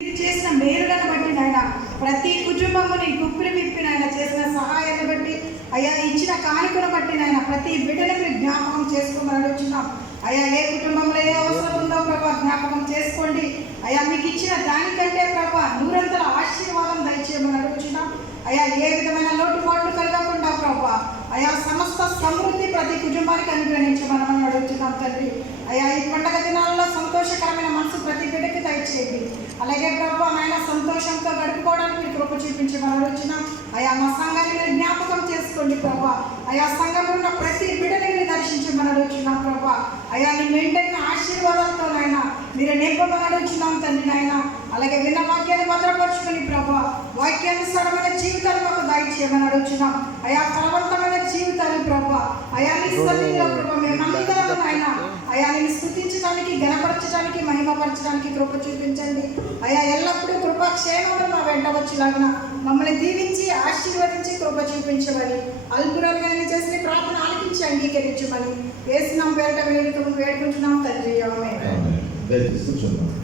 చేసిన మేలులను బట్టి నాయన ప్రతి కుటుంబముని గుప్పిరి విప్పి నాయన చేసిన సహాయాన్ని బట్టి అయ్యా ఇచ్చిన కానుకను బట్టి నాయన ప్రతి బిడ్డని మీరు జ్ఞాపకం చేసుకోమని అడుగుతున్నాం. అయ్యా ఏ కుటుంబంలో ఏ అవసరం ఉందో ప్రభా జ్ఞాపకం చేసుకోండి. అయ్యా మీకు ఇచ్చిన దానికంటే ప్రభా నూరంతల ఆశీర్వాదం దయచేయమని అడుగుతున్నాం. అయ్యా ఏ విధమైన లోటుపాట్లు కలగకుండా ప్రభా అయా సమస్త సమృద్ధి ప్రతి కుటుంబానికి అనుగ్రహించమని అడుగుతున్నాం తండ్రి. అయ్యా ఈ పండగ దినాల్లో సంతోషకరమైన మనసు ప్రతి బిడ్డకి దయచేయండి. అలాగే ప్రభు ఆయన సంతోషంతో గడుపుకోవడానికి మీరు కృప చూపించమని అడుగుతున్నాం. అయా మా సంఘాన్ని మీరు జ్ఞాపకం చేసుకోండి ప్రభా. అయా సంఘంలో ఉన్న ప్రతి బిడ్డని మీరు దర్శించమని అడుగుతున్నాం ప్రభా. అయా నీ మెంటైన ఆశీర్వాదాలతో నాయన మీరు నింపమని అడుగుతున్నాం తండ్రి నాయన. అలాగే విన్న వాక్యాన్ని భద్రపరుచుకుని ప్రభా వాక్యానుసారమైన జీవితాలు మాకు దయచేయమని అడుగుతున్నాం. అయా ఫలవంతమైన జీవితాలు ప్రభా అయా నీ సన్నిధిలో ప్రభా మేమందరం నాయన అయా నేను స్తుతించడానికి గణపరచడానికి మహిమపరచడానికి కృప చూపించండి. అయా ఎల్లప్పుడూ కృపాక్షేమములు మా వెంట వచ్చేలాగా మమ్మల్ని దీవించి ఆశీర్వదించి కృప చూపించమని అల్పురాలుగా చేసిన ప్రార్థన ఆలకించి అంగీకరించమని యేసు నామమున వేడుకుంటున్నాం తండ్రి. ఆమేన్.